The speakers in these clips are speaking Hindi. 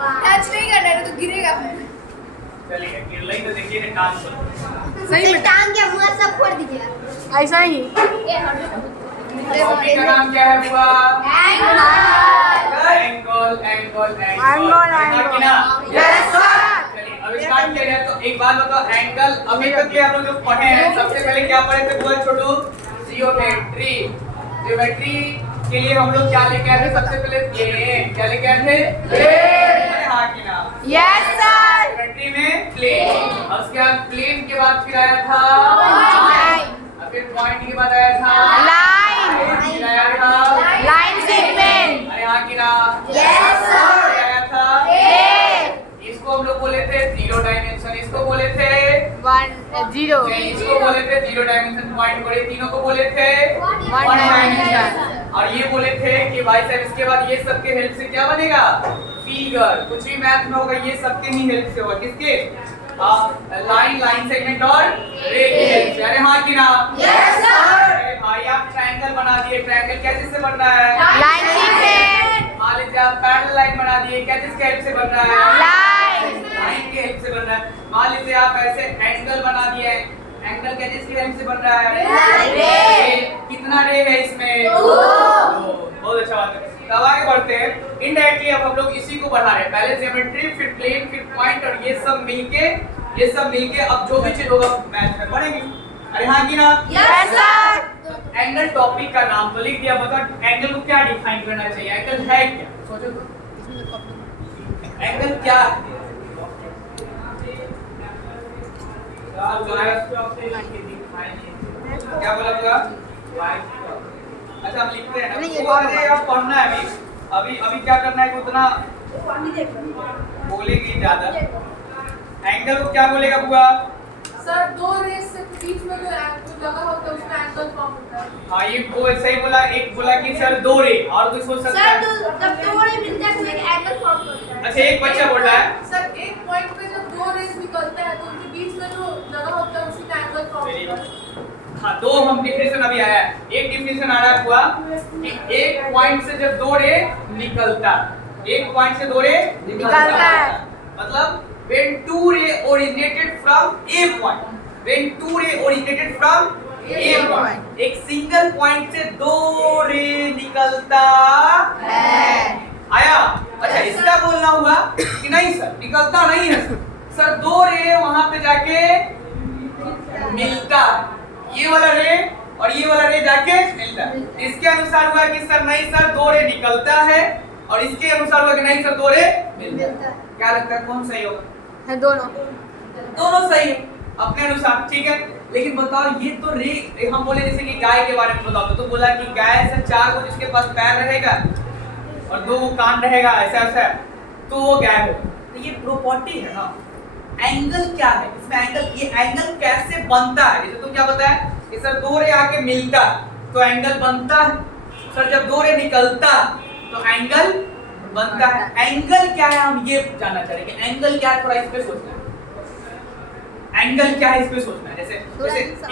टच नहीं करना है तो गिरेगा। चलिए गिर लई तो देखिए ना टांग पर। सही में टांग के मुंह सब फोड़ दीजिए ऐसा ही। टॉपिक का नाम क्या है बुआ? Angle angle angle angle angle ना? Yes sir. चलिए अब स्टार्ट किया जाए। तो एक बात बताओ, एंगल अभी तक के हम लोग जो पढ़े हैं सबसे पहले क्या पढ़े थे बुआ छोटू? जियोमेट्री। जियोमेट्री के लिए हम लोग क्या लेके आए थे? सबसे पहले प्लेन। क्या लेके आए थे? प्लेन। अरे हाँ कि ना? Yes sir. जियोमेट्री में प्लेन। और उसके बाद प्लेन के बाद फिर आया था लाइन। फिर पॉइंट के बाद आया था लाइन। फिर आया था लाइन सेगमेंट। अरे हाँ कि ना? Yes sir. फिर आया था इसको हम लोग बोले थे जीरो डायमेंशन। इसको बोले थे 1 0। इसको बोले थे जीरो डायमेंशन पॉइंट। बोले तीनों को बोले थे 1 डायमेंशन। और ये बोले थे कि भाई साहब इसके बाद ये सब के हेल्प से क्या बनेगा? फिगर। कुछ भी मैथ में होगा ये सब के ही हेल्प से होगा। किसके? लाइन, लाइन सेगमेंट और रे की हेल्प से। अरे हाँ कि ना? Yes sir. अरे भाई आप ट्रायंगल बना दिए। ट्रायंगल क्या चीज से बन रहा है? Line segment. मान लीजिए आप पैरेलल लाइन बना दिए। क्या चीज के हेल्प से बन रहा है? लाइन। लाइन के हेल्प से बन रहा है। मान लीजिए आप ऐसे एंगल बना दिए। एंगल क्या चीज की हेल्प से बन रहा है? रे। कितना रे है इसमें? 2। बहुत अच्छा बात है। अब आगे बढ़ते हैं। इनडायरेक्टली अब हम लोग इसी को बढ़ा रहे हैं। पहले ज्योमेट्री, फिर प्लेन, फिर पॉइंट और ये सब मिलके अब जो भी चीज होगा मैथ में पढ़ेंगे। अरे हाँ कि ना? Yes sir. एंगल टॉपिक का नाम तो लिख दिया। मतलब एंगल को क्या डिफाइन करना चाहिए? एंगल है क्या? सोचो तो। एंगल क्या है? क्या बोला होगा? अच्छा हम लिखते हैं ना। तो अरे यार पढ़ना है अभी अभी क्या करना है कि उतना बोलेंगे ज्यादा। एंगल को क्या बोलेगा बुआ? सर दो रेस से बीच में जो जगह होता है उसमें एंगल फॉर्म होता है। हाँ ये वो सही बोला। एक बोला कि सर 2 रे और कुछ सोच सकता है। सर जब दो रे मिलते हैं तो एक एंगल फॉर्म होता है। अच्छा एक बच्चा बोल रहा है सर एक पॉइंट पे जब दो रेस निकलते हैं तो उनके बीच में जो जगह होता है उसी का एंगल फॉर्म होता है। हाँ दो हम डिफिनेशन अभी आया है। एक डिफिनेशन आ रहा है हुआ कि एक पॉइंट से जब 2 रे निकलता, एक पॉइंट से 2 रे निकलता है। मतलब when 2 ray originated from a point, when 2 ray originated from a point, एक सिंगल पॉइंट से 2 रे निकलता है। आया? अच्छा इसका बोलना हुआ कि नहीं सर निकलता नहीं है सर 2 रे वहां पे जाके मिलता है। ये वाला रे और ये वाला रे जाके मिलता है। इसके अनुसार हुआ कि सर नहीं सर 2 रे निकलता है और इसके अनुसार हुआ कि नहीं सर 2 रे मिलता है। क्या लगता है कौन सही होगा? है दोनों सही है अपने अनुसार। ठीक है लेकिन बताओ ये तो रे हम बोले जैसे कि गाय के बारे में बताओ तो बोला कि गाय से 4 को जिसके पास पैर रहेगा और 2 कान रहेगा ऐसा ऐसा तो वो गाय होगा। तो ये प्रॉपर्टी है ना। एंगल क्या है इसमें? एंगल ये एंगल कैसे बनता है? जैसे तुम क्या बताया कि सर 2 रे आके मिलता तो एंगल बनता है। सर जब 2 रे निकलता तो एंगल बनता है। एंगल क्या है हम ये जानना चाहेंगे। एंगल क्या है थोड़ा इस पे सोचना है। एंगल क्या है इस पे सोचना है। जैसे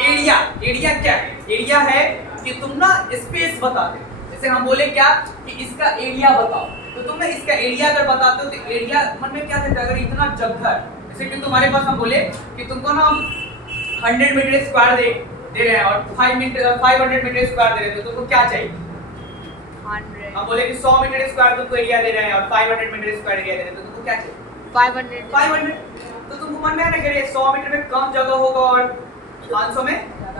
एरिया। एरिया क्या है? एरिया है कि तुम ना स्पेस बताते हो। जैसे हम बोले क्या कि इसका एरिया बताओ तो तुम ना इसका एरिया अगर बताते हो तो एरिया मन में क्या देता है? अगर इतना जगह है जैसे कि तुम्हारे पास हम बोले कि तुमको ना 100 मीटर स्क्वायर दे रहे हैं और 500 मीटर स्क्वायर दे रहे हैं तो तुमको क्या चाहिए? 100 हम बोले कि 100 मीटर स्क्वायर तुमको एरिया दे रहे हैं और 500 मीटर स्क्वायर एरिया दे रहे हैं तो तुमको क्या चाहिए? 500 तो तुमको मन में है ना कि 100 मीटर में कम जगह होगा और 500 में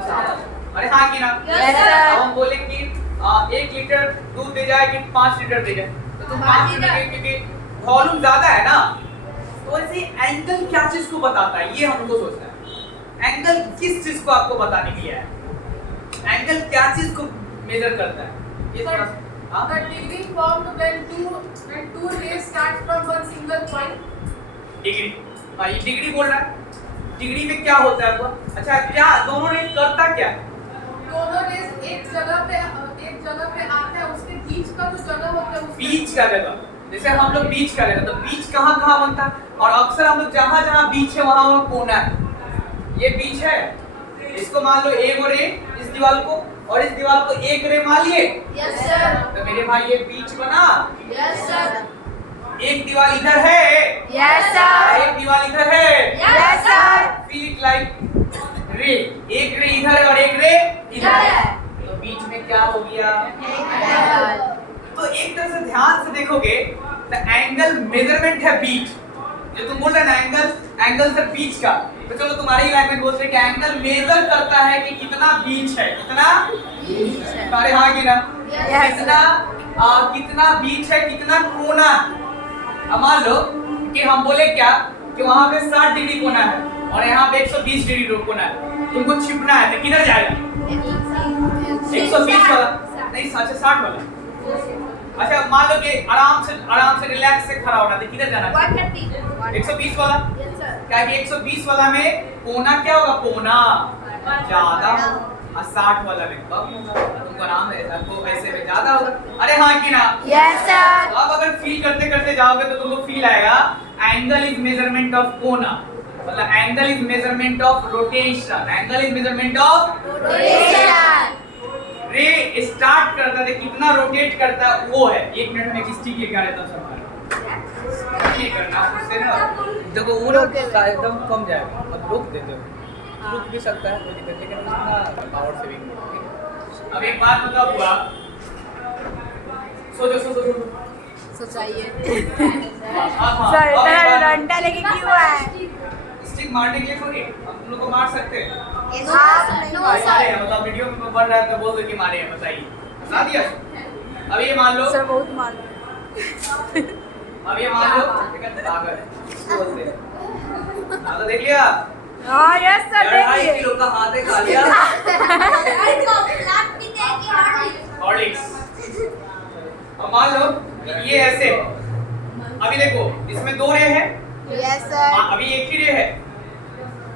ज्यादा। अरे हाँ कि ना? Yes sir. अब हम बोले कि 1 लीटर दूध दे जाए कि 5 लीटर दे जाए तो तुम 5 लीटर क्योंकि वॉल्यूम ज्यादा है ना। तो ऐसे एंगल क्या चीज को बताता है ये हमको सोचना है। एंगल किस चीज को आपको बताने के लिए है? एंगल क्या चीज को मेजर करता है? ये थोड़ा The degree formed when two rays start from one single point. Degree. हाँ ये डिग्री बोल रहा है। डिग्री में क्या होता है आपको? अच्छा क्या दोनों रे करता क्या? दोनों रेस एक जगह पे आते हैं उसके बीच का जो जगह होता है बीच का जगह। जैसे हम लोग बीच का जगह तो बीच कहाँ बनता है? और अक्सर हम लोग जहाँ बीच है वहाँ कोना है। ये बीच है। इसको मान लो एक रे इस दीवार को और इस दीवार को एक रे मान लिए। Yes sir. तो मेरे भाई ये बीच बना। Yes sir. एक दीवार इधर है, Yes, sir. एक दीवार इधर है। Yes, sir. Feel it like रे, एक रे इधर और एक रे इधर है, तो बीच में क्या हो गया? तो एक तरह से ध्यान से देखोगे तो एंगल मेजरमेंट है बीच, जो तुम बोल रहे हैं ना एंगल से बीच का, तो चलो तुम्हारी लैंग्वेज बोलते हैं कि एंगल मेजर करता है कि कितना बीच है, कितना अरे हाँ कि ना, Yes. कितना बीच है, कितना कोना। अब मान लो कि हम बोले क्या कि वहां पे 60 डिग्री कोना है और यहाँ पे 120 डिग्री कोना है, तुमको छिपना है तो किधर जाएगा? 120 वाला नहीं, 60 वाला। अच्छा मान लो कि आराम से रिलैक्स से खड़ा होना, तो किधर जाना? 120 वाला। क्या कि 120 वाला में कोना क्या होगा? कोना ज्यादा, और 60 वाला में कम होगा, तुमको आराम है आपको ऐसे में ज्यादा होगा। अरे हाँ कि ना? Yes, sir. तो अब अगर फील करते करते जाओगे तो तुमको फील आएगा एंगल इज मेजरमेंट ऑफ कोना, मतलब angle is measurement of rotation, angle is measurement of Rotation. रे स्टार्ट करता है कितना रोटेट करता है वो है। 1 मिनट में एक स्टिक लेके आ लेता हूं सब ये करना उससे ना, देखो वो ना एकदम कम जाएगा, अब रोक देते हो, रुक भी सकता है कोई दिक्कत नहीं, लेकिन उसका पावर सेविंग। अब एक बात बताओ बुआ, सोचो सोचाइए। हाँ, सर अब एक इतना बात- डंडा लेके क्यों आए? स्टिक मारने के लिए थोड़ी, हम तुम लोग को मार सकते हैं। आप मारे हैं, मतलब वीडियो में बन रहा है तो बोल दो कि मारे हैं, बताइए बता दिया। अब ये मान लो, सर बहुत मार। अब ये मान लो पागल है बोलते हैं। हाँ तो देख लिया, हाँ यस सर 2.5 देखिए। किलो का हाथ है खा लिया हॉर्लिक्स। अब मान लो ये ऐसे, अभी देखो इसमें 2 रे है, यस सर। अभी एक ही रे है।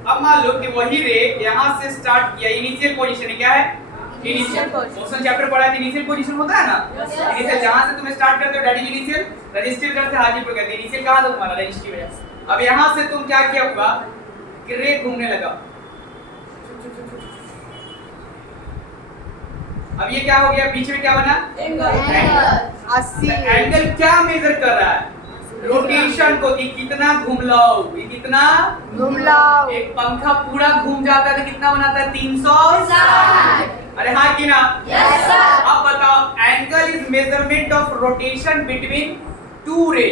अब मान लो कि वही रे यहाँ से स्टार्ट किया, इनिशियल पोजीशन है, क्या है? Initial position. चैप्टर पढ़ा है इनिशियल पोजीशन होता है ना, इनिशियल जहाँ से तुम स्टार्ट करते हो दैट इज इनिशियल, रजिस्टर करते हाजीपुर कहते हैं, इनिशियल कहाँ था तुम्हारा? रजिस्ट्री वजह। अब यहाँ से तुम क्या किया होगा कि रे घूमने लगा, अब ये क्या हो गया? बीच में क्या बना? एंगल। 80। एंगल क्या मेजर कर रहा है? रोटेशन को, कि कितना घूम लो, ये कितना घूम लो। एक पंखा पूरा घूम जाता है तो कितना बनाता है? 360। अरे हाँ कि ना? Yes, sir. अब बताओ angle is measurement of rotation between 2 रे,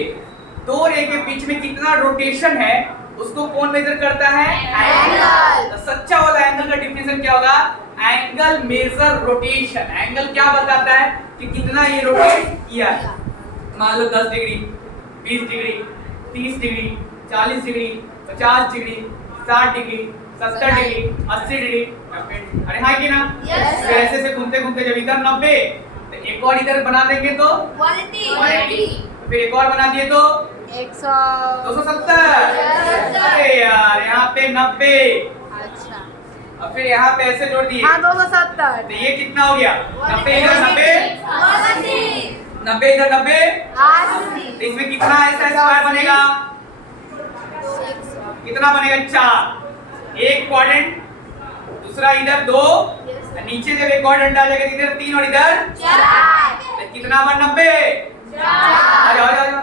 2 रे के बीच में कितना रोटेशन है उसको कौन मेजर करता है? एंगल। तो सच्चा वाला एंगल का डिफिनेशन क्या होगा? Angle measure rotation. एंगल क्या बताता है कि कितना ये रोटेट किया है। मान लो 10 degree, 20 degree, 30 degree, 40 degree, 50 degree, 60 degree, 70 degree, 80 degree, 90। अरे हाँ कि ना? Yes, फिर ऐसे से घूमते घूमते जब इधर 90 तो एक और इधर बना देंगे तो 180। फिर एक और बना दिए तो 100। 270। अरे यार यहाँ पे 90, अच्छा और फिर यहाँ पे ऐसे जोड़ दिए हाँ 270। तो ये कितना हो गया? 90 इधर 90, 90 इधर 90, 80। तो इसमें कितना ऐसा स्क्वायर बनेगा? कितना बनेगा? 4। एक क्वाड्रेंट, दूसरा इधर 2, नीचे जब एक क्वाड्रेंट आ जाएगा इधर 3 और इधर 4। तो कितना बन? 90। आ जाओ आ जाओ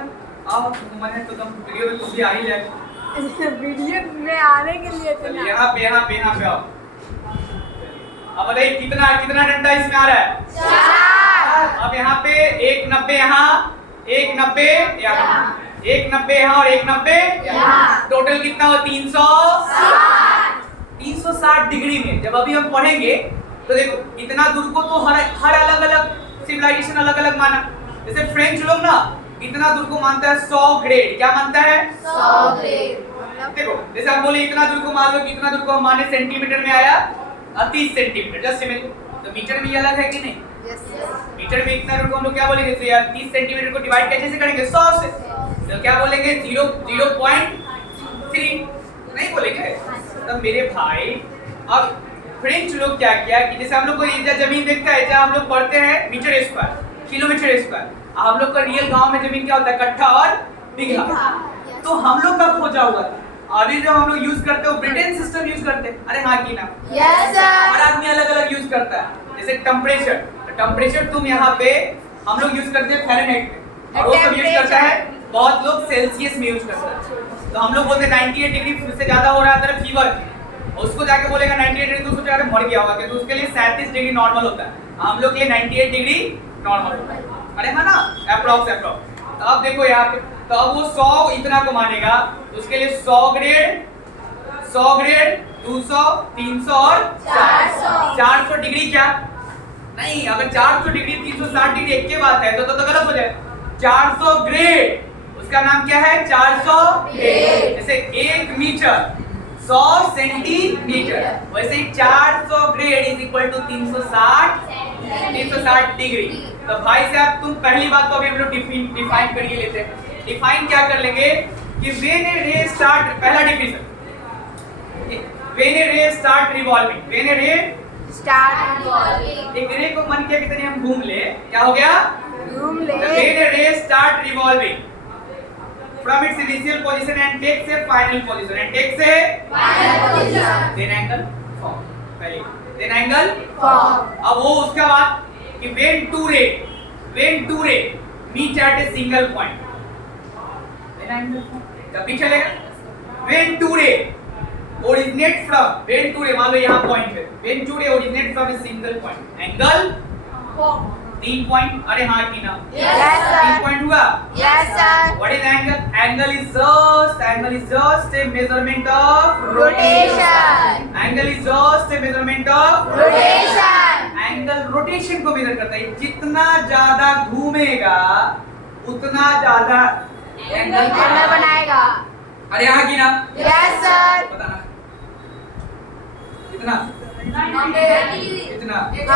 आओ, मैंने तो तुम वीडियो में कुछ भी आ ही जाए। वीडियो में आने के लिए तो चलिए ना। यहाँ पे आओ। अब बताइए कितना कितना डंडा इसमें आ रहा है? 4। अब यहाँ पे 1 90 यहाँ, 1 90 यहाँ, 1 90 यहाँ और 1 90 यहाँ। टोटल कितना हो? 360 डिग्री में। जब अभी हम पढ़ेंगे तो देखो इतना दूर को तो हर अलग अलग सिविलाइजेशन अलग अलग माना। जैसे फ्रेंच लोग ना इतना दूर को मानता है 100 ग्रेड। क्या मानता है? 100 ग्रेड। देखो जैसे हम बोले इतना दूर को मान लो कि इतना दूर को हम माने सेंटीमीटर में आया 30 सेंटीमीटर, जस्ट इमेजिन। तो मीटर में ये अलग है कि नहीं? मीटर में इतना दूर को हम लोग क्या बोलेंगे? तो यार 30 सेंटीमीटर को डिवाइड कैसे से करेंगे? 100 से। तो क्या बोलेंगे? 0.3 नहीं बोलेंगे। तब मेरे भाई अब फ्रेंच लोग क्या किया कि जैसे हम लोग को एरिया जमीन देखता है, जहाँ हम लोग पढ़ते हैं मीटर स्क्वायर, किलोमीटर स्क्वायर। हम लोग का रियल गांव में जमीन क्या होता है? कट्ठा और बीघा। तो हम लोग कब खोजा हुआ था? अभी जो हम लोग यूज करते हो ब्रिटेन सिस्टम यूज करते हैं। अरे हाँ की ना? Yes sir. हर आदमी अलग अलग यूज करता है। जैसे टेम्परेचर, टेम्परेचर तुम यहाँ पे हम लोग यूज करते हैं फ़ारेनहाइट में, और वो सब यूज करता है बहुत लोग सेल्सियस में यूज करते हैं। तो हम लोग बोलते हैं 98 डिग्री से ज्यादा हो रहा है तेरा फीवर, उसको जाके बोलेगा 98 डिग्री, तो उसको जाके मर गया होगा, क्योंकि उसके लिए 37 डिग्री नॉर्मल होता है, हम लोग के लिए 98 डिग्री नॉर्मल होता है। अरे हाँ ना, अप्रॉक्स। तो अब देखो यहाँ पे, तो अब वो 100 इतना को मानेगा, उसके लिए 100 ग्रेड, 200, 300 और 400 डिग्री। क्या नहीं, अगर 400 डिग्री 360 डिग्री एक के बात है तो गलत हो जाए। 400 ग्रेड, उसका नाम क्या है? 400 ग्रेड। जैसे 1 मीटर 100 सेंटीमीटर, वैसे ही 400 grade is equal to 360 degree. तो भाई साहब तुम पहली बात तो अभी हम लोग डिफाइन करिए लेते हैं। डिफाइन क्या कर लेंगे कि व्हेन ए रे स्टार्ट, पहला डिफिनेशन, व्हेन ए रे स्टार्ट रिवॉल्विंग, व्हेन ए रे स्टार्ट एक रे को मन किया कितने हम घूम ले, क्या हो गया? घूम ले। व्हेन ए रे start revolving from its initial position and takes a final position, and takes a final position, then angle form, पहले then angle फॉर्म। अब वो उसका बाद कि when two ray meet at a single point, then angle form कभी चलेगा। when two ray originate from, when two ray मान लो यहाँ पॉइंट पे, when two ray originate from a single point, angle form, 3 point. अरे हाँ की ना, Yes, sir. 3 पॉइंट हुआ। Yes sir. What is angle? Angle is just a measurement of rotation. Angle is just a measurement of rotation. Angle rotation को मेजर करता है। जितना ज्यादा घूमेगा उतना ज्यादा एंगल बनाएगा। अरे यहाँ की ना, यस सर। बताना कितना, 90 कितना, 80,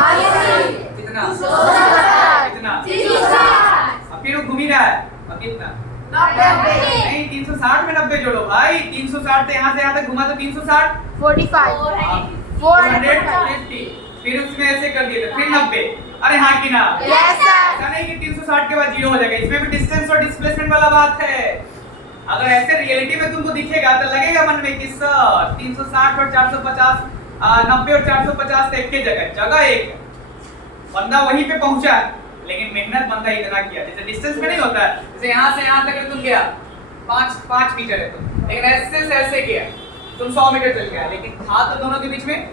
कितना, 270, कितना, 360, अब फिर वो घूम ही रहा है। अब कितना? 90, नहीं 360 में 90 जोड़ो भाई। 360 से यहाँ तक घुमा तो 360, 45, 450, फिर उसमें ऐसे कर दिए थे, फिर 90। अरे हाँ की ना, यस सर। ऐसा नहीं कि 360 के बाद 0 हो जाएगा, इसमें भी डिस्टेंस और डिस्प्लेसमेंट वाला बात है। अगर ऐसे रियलिटी में तुमको दिखेगा तो लगेगा मन में कि सर 360 और 450, 90 और 450 एक ही जगह एक है। बंदा वहीं पे पहुंचा, लेकिन मेहनत बंदा इतना किया। जैसे डिस्टेंस में नहीं होता है, जैसे यहाँ से यहाँ तक तुम गया 5 मीटर है तुम, लेकिन ऐसे से ऐसे गया तुम 100 मीटर चल गया, लेकिन था तो दोनों के बीच में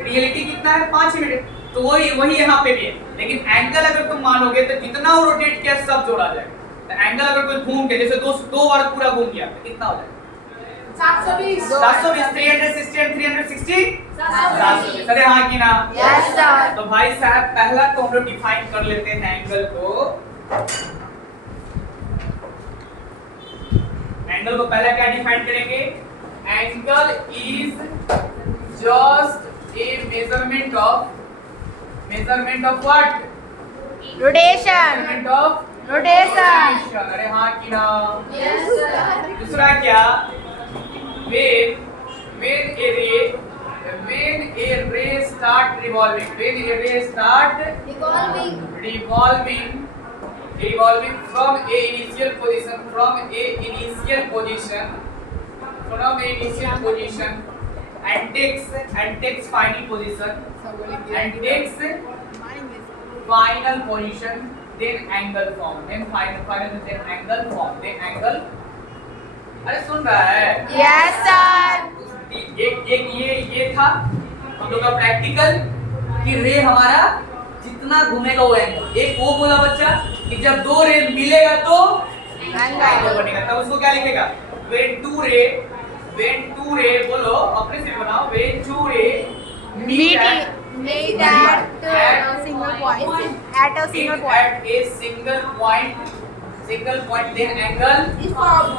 रियलिटी कितना है? 5 मीटर। तो वही यहाँ पे भी है। लेकिन एंगल अगर तुम मानोगे तो जितना वो रोटेट किया सब जोड़ा जाएगा। तो एंगल अगर कोई घूम के जैसे दो बार पूरा घूम गया तो कितना हो जाएगा? 720, 720, 360 and 360, 720। अरे हाँ की ना, यस सर। तो भाई साहब पहला तो हम लोग डिफाइन कर लेते हैं एंगल को। एंगल को पहला क्या डिफाइन करेंगे? Angle is just a measurement of what? Rotation. Measurement of rotation. अरे हाँ की ना। yes sir, दूसरा क्या? when a ray start revolving, when a ray start revolving from a initial position and takes final position then angle form, then angle form, then angle। अरे सुन रहा है? Yes sir. एक ये था हम लोग का प्रैक्टिकल कि रे हमारा जितना घूमेगा वो एंगल। एक वो बोला बच्चा कि जब 2 रे मिलेगा तो एंगल बनेगा, तब उसको क्या लिखेगा? when two ray बोलो अपने से बनाओ, when two ray meet at a single point. At a single point. single point then angle is formed.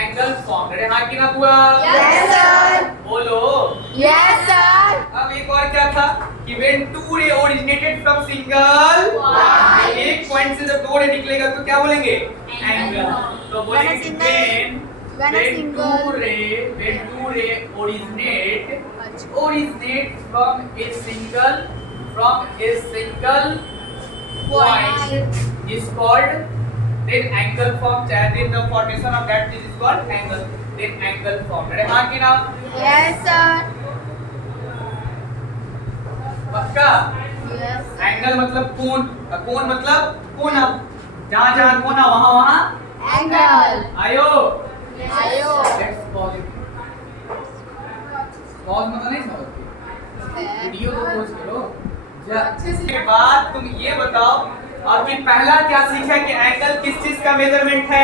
angle formed। अरे हाँ की ना हुआ? Yes sir. बोलो। Yes sir. अब एक और क्या था कि when two ray originated from single point, एक पॉइंट से जब 2 रे निकलेगा तो क्या बोलेंगे? एंगल। तो बोलेंगे when two ray originate from a single point is called, then angle form, then the formation of that is called angle, then angle form। अरे हाँ की ना? Yes sir. पक्का? Yes. एंगल मतलब कोण, कोण मतलब कोना, जहाँ जहाँ कोना वहाँ Angle. आयो Ayo. Let's pause it. Pause मतलब नहीं समझते, वीडियो को पॉज करो। अच्छे से- के बाद तुम ये बताओ आपकी पहला क्या सीखा कि एंगल किस चीज का मेजरमेंट है?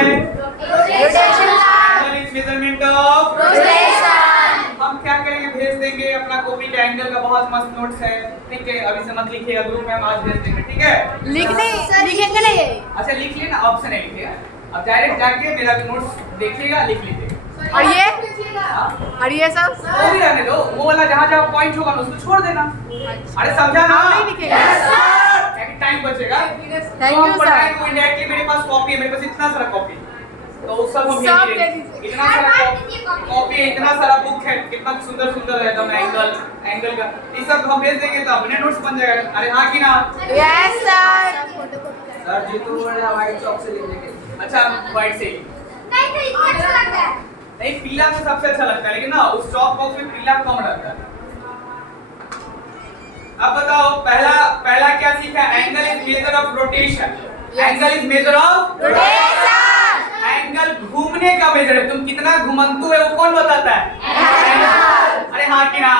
Rotation. Angle is measurement of. Rotation. हम क्या करेंगे, भेज देंगे अपना कॉपी का एंगल का बहुत मस्त नोट्स है, ठीक है? अभी से मत लिखिएगा, ग्रुप में हम आज भेज देंगे, ठीक है? लिखेंगे नहीं। अच्छा लिख लिए ना, ऑप्शन है लिखिएगा। अब डायरेक्ट जाके मेरा नोट्स देखिएगा, लिख लीजिएगा। और ये? हाँ? और ये सब? वो भी रहने दो, वो वाला जहाँ जहाँ पॉइंट होगा ना उसको छोड़ देना। अरे समझा ना? नहीं लिखेंगे। ताकि टाइम बचेगा। Thank तो you, हम sir. पढ़ाएंगे वो indirectly, मेरे पास कॉपी है, मेरे पास इतना सारा कॉपी, तो वो सब हम सब भेज दे देंगे। दीजिए। इतना सारा कॉपी है, इतना सारा बुक है, कितना सुंदर सुंदर है एकदम एंगल का, ये सब हम भेज देंगे तो अपने नोट्स बन जाएगा। अरे हाँ कि ना? Yes, sir. सर जी तो बोल रहा व्हाइट चॉक से लिखने के। अच्छा व्हाइट से ही। नहीं तो इसमें अच्छा लगता है। नहीं, पीला तो सबसे अच्छा लगता है, लेकिन ना उस चॉक बॉक्स में पीला कम रहता है। अब बताओ पहला क्या सीखा? Angle is measure of rotation. Angle is measure of Rotation. Angle घूमने का मेजर है। तुम कितना घुमंतु है वो कौन बताता है? अरे हाँ कि ना?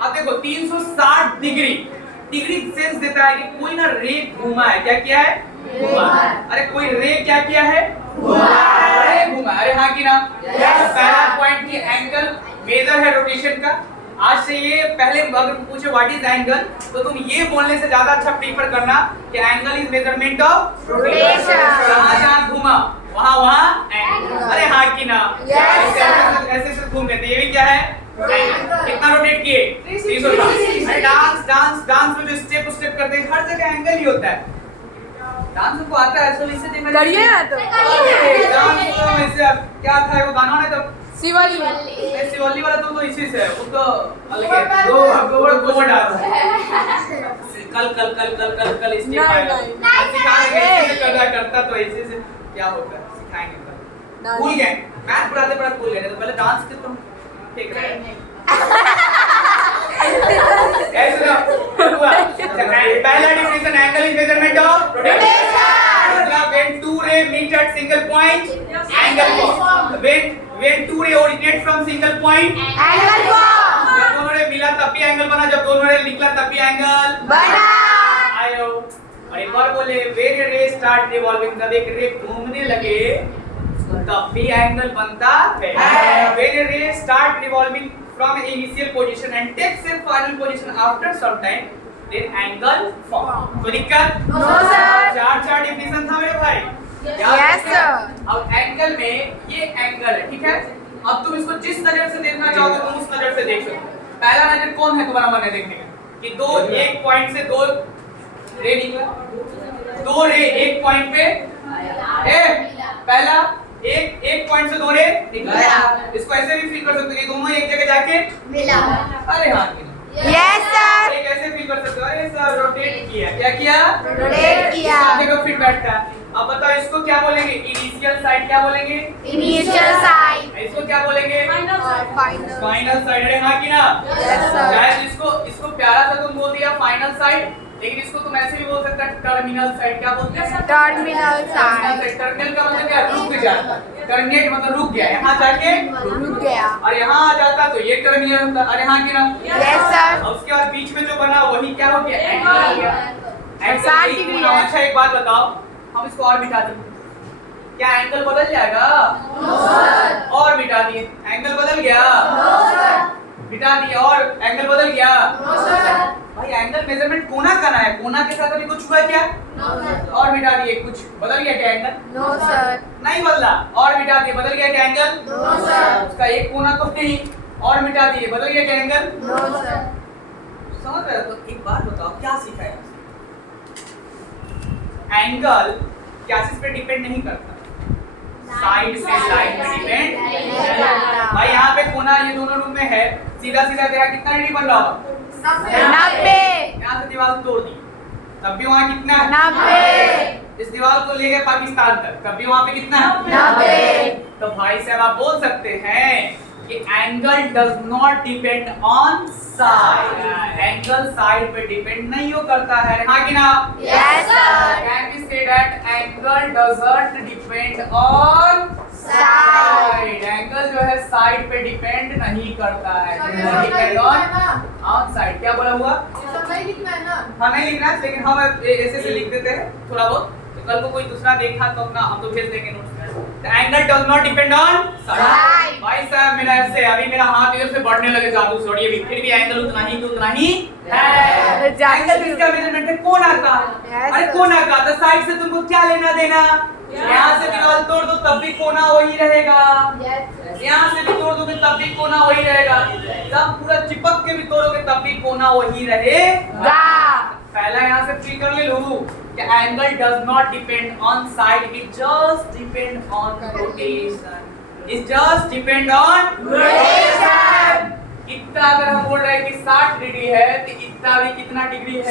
अब देखो 360 डिग्री सेंस देता है कि कोई ना रे घूमा है। क्या किया है? घूमा। अरे कोई रे क्या किया है? रे घूमा। अरे हाँ कि ना? पहला पॉइंट की एंगल मेजर है रोटेशन का। आज से ये पहले अगर पूछे व्हाट इज एंगल, तो तुम ये बोलने से ज्यादा अच्छा प्रीफर करना कि angle is measurement of Rotation. जहाँ घूमा वहाँ एंगल। अरे हाँ कि ना? Yes, sir. ऐसे घूम लेते, ये भी क्या है? कितना रोटेट किए? 360। अरे डांस में जो स्टेप करते हैं हर जगह एंगल ही होता है। डांस को आता है, सो इसे देखना करिए ना तो। डांस तो वैसे अब क्या था वो गाना ने तो शिवाली। शिवल्ली वाला तो इसी से है, वो तो अलग है। गोबर डांस कल स्टेप नहीं, आएगा। नहीं। सिखाएंगे, ऐसे करता तो ऐसे से क्या होता है, सिखाएंगे कल। भूल गए, मैथ पढ़ाते भूल गए, तो पहले डांस के तुम ठीक है। ऐसे ना हुआ। अच्छा, पहला definition angle is measurement of rotation. मतलब when two ray meet at single point, angle form. When two ray originate from single point, Angle form. जब दोनों रे मिला तब भी एंगल बना, जब दोनों रे निकला तब भी एंगल बना। आयो। और एक बार बोले when a ray start revolving, जब एक रे घूमने लगे तब भी एंगल बनता है। When a ray start revolving from initial position and takes a final position after some time, then angle form. कोई दिक्कत? No, sir. चार डिफिनेशन था मेरे भाई। Yes, sir. अब एंगल में ये एंगल है, ठीक है? अब तुम इसको जिस नजर से देखना चाहो तुम उस नजर से देख सकते हो। पहला नजर कौन है तुम्हारा मन है देखने का कि दो एक पॉइंट से दो रे निकला, दो रे एक पॉइंट पे पहला एक पॉइंट से दो रे निकला। इसको ऐसे भी फील कर सकते हो कि दोनों एक जगह जाके मिला। अरे हाँ Yes, sir. एक ऐसे फील कर सकते हो, अरे सर रोटेट किया। क्या किया? Rotate किया। जगह फिट बैठता है। अब बताओ इसको क्या बोलेंगे? इनिशियल साइड क्या बोलेंगे? Initial side. इसको क्या बोलेंगे? और final. Final side. अरे हाँ कि ना? Yes, sir. शायद इसको प्यारा सा तुम बोल दिया फाइनल साइड, लेकिन इसको तुम ऐसे भी बोल सकते हो टर्मिनल साइड। क्या बोलते हैं? Terminal side. टर्मिनल का मतलब क्या? रुक जाता। टर्मिनेट मतलब रुक गया, यहाँ जाके रुक गया। और यहाँ आ जाता तो ये टर्मिनल होता। अरे हाँ कि ना? Yes, sir. और उसके बाद बीच में जो बना वही क्या हो गया? एंगल हो गया। एंगल 60 यही डिग्री पूरा। है। अच्छा एक बात बताओ, हम इसको और मिटा दें, क्या एंगल बदल जाएगा? और मिटा दिए, एंगल बदल गया? मिटा दिए और एंगल बदल गया? भाई एंगल मेजरमेंट कोना का ना है, कोना के साथ अभी कुछ हुआ क्या? और मिटा दिए, कुछ बदल गया क्या एंगल? No, sir. नहीं बदला, और मिटा दिए, बदल गया क्या एंगल? No, sir. उसका एक कोना तो नहीं, और मिटा दिए, बदल गया क्या एंगल? No, sir. समझ रहे हो? तो एक बात बताओ क्या सीखा है? एंगल कैसिस पे डिपेंड नहीं करता, साइड से लाइन पे डिपेंड नहीं करता। भाई यहाँ पे कोना ये दोनों रूम में है, सीधा सीधा देखा कितना डिग्री बन रहा होगा? 90. यहाँ से दीवार तोड़ दी तब भी वहाँ कितना है? 90. इस दीवार को ले गए पाकिस्तान तक तब भी वहाँ पे कितना है? 90. तो भाई साहब आप बोल सकते हैं कि angle does not depend on side, angle side पे डिपेंड नहीं हो करता है, हाँ कि ना? Yes, sir. Can we say that angle doesn't depend on side, angle जो है साइड पे डिपेंड नहीं करता है, डिपेंड ऑन साइड। क्या बोला हुआ? ये सब नहीं लिखना है ना? हाँ नहीं लिखना है, लेकिन हम ऐसे से लिख देते हैं थोड़ा बहुत, तो कल को कोई दूसरा देखा तो अपना हम तो भेज देंगे नोट्स में। The angle does not depend on side. Side. भाई साहब मेरा ऐसे अभी मेरा हाथ इधर से बढ़ने लगे जादू छोड़िए भी, फिर भी एंगल उतना ही है। एंगल किसका मेजरमेंट है? कोना का। Yes, अरे sir. कोना का, तो साइड से तुमको क्या लेना देना? यहाँ से दीवार तोड़ दो तब भी कोना वही रहेगा, यहाँ से भी तोड़ दोगे तब भी कोना वही रहेगा, जब पूरा चिपक के भी तोड़ोगे तब भी कोना वही रहेगा। पहला यहाँ से फ्री कर ले लूं कि angle does not depend on side, it just depend on rotation, it just depend on rotation. इतना अगर हम बोल रहे हैं कि 60 डिग्री है तो इतना भी कितना डिग्री है?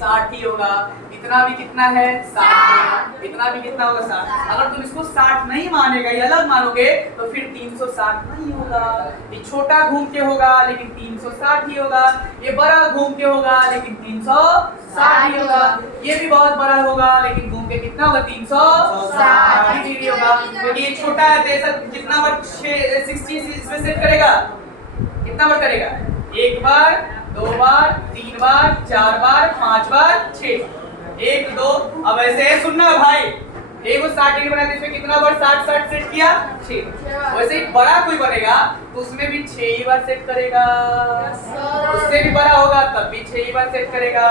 60 ही होगा। इतना भी कितना है? 60। इतना भी कितना होगा? 60। अगर तुम इसको 60 नहीं मानेगा, ये अलग मानोगे, तो फिर 360 नहीं होगा। ये छोटा घूम के होगा लेकिन 360 ही होगा, ये बड़ा घूम के होगा लेकिन 360 ही होगा, ये भी बहुत बड़ा होगा लेकिन घूम के कितना होगा? 360 डिग्री होगा। क्योंकि ये छोटा है तो ऐसा कितना बार 60 इसमें सेट करेगा? कितना बार करेगा? एक बार, दो बार, तीन बार, चार बार, पांच बार, 6। 1 2। अब ऐसे है, सुनना भाई, एक 60 डिग्री बनाते इसमें कितना बार 60 सेट किया? 6। वैसे ही बड़ा कोई बनेगा तो उसमें भी 6 ही बार सेट करेगा, उससे भी बड़ा होगा तब भी 6 ही बार सेट करेगा।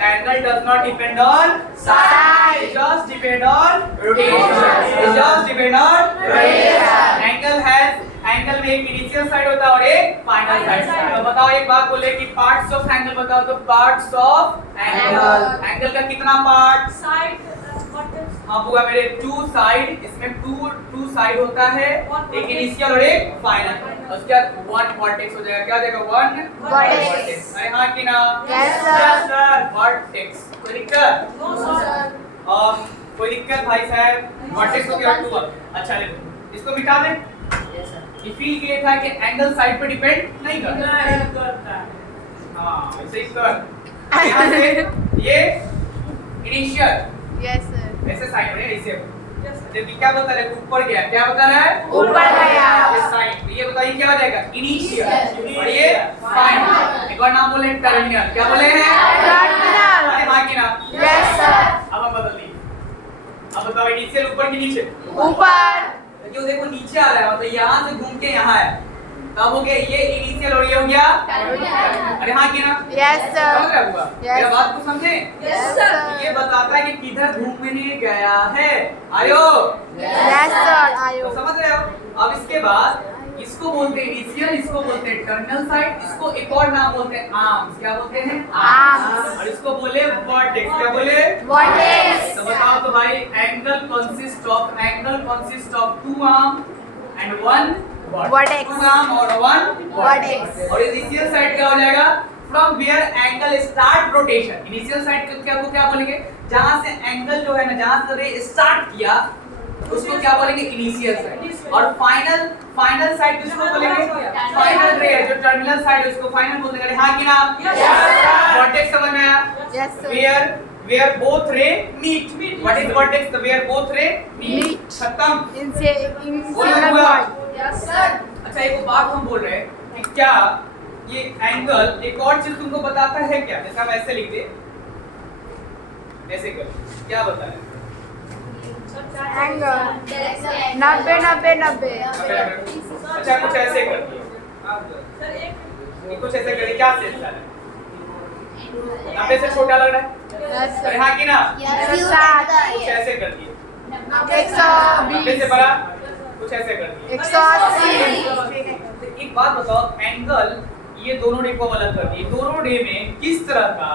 Angle does not depend on side, it just depend on rotation, it just depend on rotation. Angle में एक इनिशियल साइड होता है और एक फाइनल साइड। तो बताओ, एक बात बोले कि पार्ट्स ऑफ एंगल बताओ, तो पार्ट्स ऑफ एंगल का कितना पार्ट? साइड हाँ बुआ मेरे 2 साइड, इसमें 2 साइड होता है, एक इनिशियल और एक फाइनल। उसके बाद 1 वर्टेक्स हो जाएगा। क्या हो जाएगा? 1 वर्टेक्स। अरे हाँ कि ना? Yes, sir. वर्टेक्स। कोई दिक्कत? No sir. कोई दिक्कत भाई साहब? वर्टेक्स हो गया 2। अच्छा देखो, इसको मिटा दें। ये फील के लिए था कि एंगल साइड पे डिपेंड नहीं करता। हाँ ऐसे ही कर। यहाँ से ये इनिशियल Yes, sir. ऐसे साइड में ऐसे देखिए क्या बता रहा है? ऊपर गया। क्या बता रहा है? ऊपर गया। ये साइड। ये बताइए क्या हो जाएगा? इनिशियल और ये फाइनल। एक बार नाम बोले टर्मिनल। क्या बोले हैं? टर्मिनल। अरे हाँ कि ना? Yes, sir. अब हम बदल दिए। अब बताओ इनिशियल ऊपर कि नीचे? ऊपर। क्यों देखो नीचे आ रहा है, मतलब यहाँ से घूम के यहाँ है, तब हो गया ये इनिशियल और ये हो गया टर्मिनल। अरे हाँ कि ना? Yes, sir. समझ रहे हुआ? Yes. मेरा बात को समझे? Yes, sir. ये बताता है कि किधर घूमने गया है। आयो? Yes, sir. तो आयो। समझ रहे हो? अब इसके बाद इसको बोलते हैं इनिशियल, इसको बोलते हैं टर्मिनल साइड, इसको एक और नाम बोलते हैं आर्म्स। क्या बोलते हैं? Arms. और इसको बोले वर्टेक्स। क्या बोले? Vertex. तो बताओ तो भाई, angle consist of 2 arm and 1 Vertex. 2 arm और 1 Vertex. और इनिशियल साइड क्या हो जाएगा? From where angle start rotation. Initial side को क्या बोलेंगे? जहां से एंगल जो है ना, जहां से रे स्टार्ट किया उसको क्या बोलेंगे? Initial side. और फाइनल साइड किसको बोलेंगे? फाइनल रे, जो टर्मिनल साइड है उसको फाइनल बोलेंगे। हाँ कि ना? वर्टेक्स समझ में आया? Yes, sir. where both ray meet. What is vertex? The where both ray meet. Meet. खत्म। इनसे बोला single हुआ। point. Yes sir. अच्छा एक बात हम बोल रहे हैं कि क्या ये एंगल एक और चीज तुमको बताता है क्या? जैसे हम ऐसे लिख दे, ऐसे कर, क्या बता रहे हैं? Angle 90 90 90. अच्छा कुछ ऐसे कर दिए, ये कुछ ऐसे कर दिए, क्या सेंस आ रहा है? 90 से छोटा लग रहा है? Yes, अरे sir. हाँ कि ना? Yes, कुछ ऐसे कर दिए। 90 से 120. बड़ा कुछ ऐसे कर दिए। 180. एक बात बताओ, एंगल ये दोनों रे को अलग कर दिए, दोनों रे में किस तरह का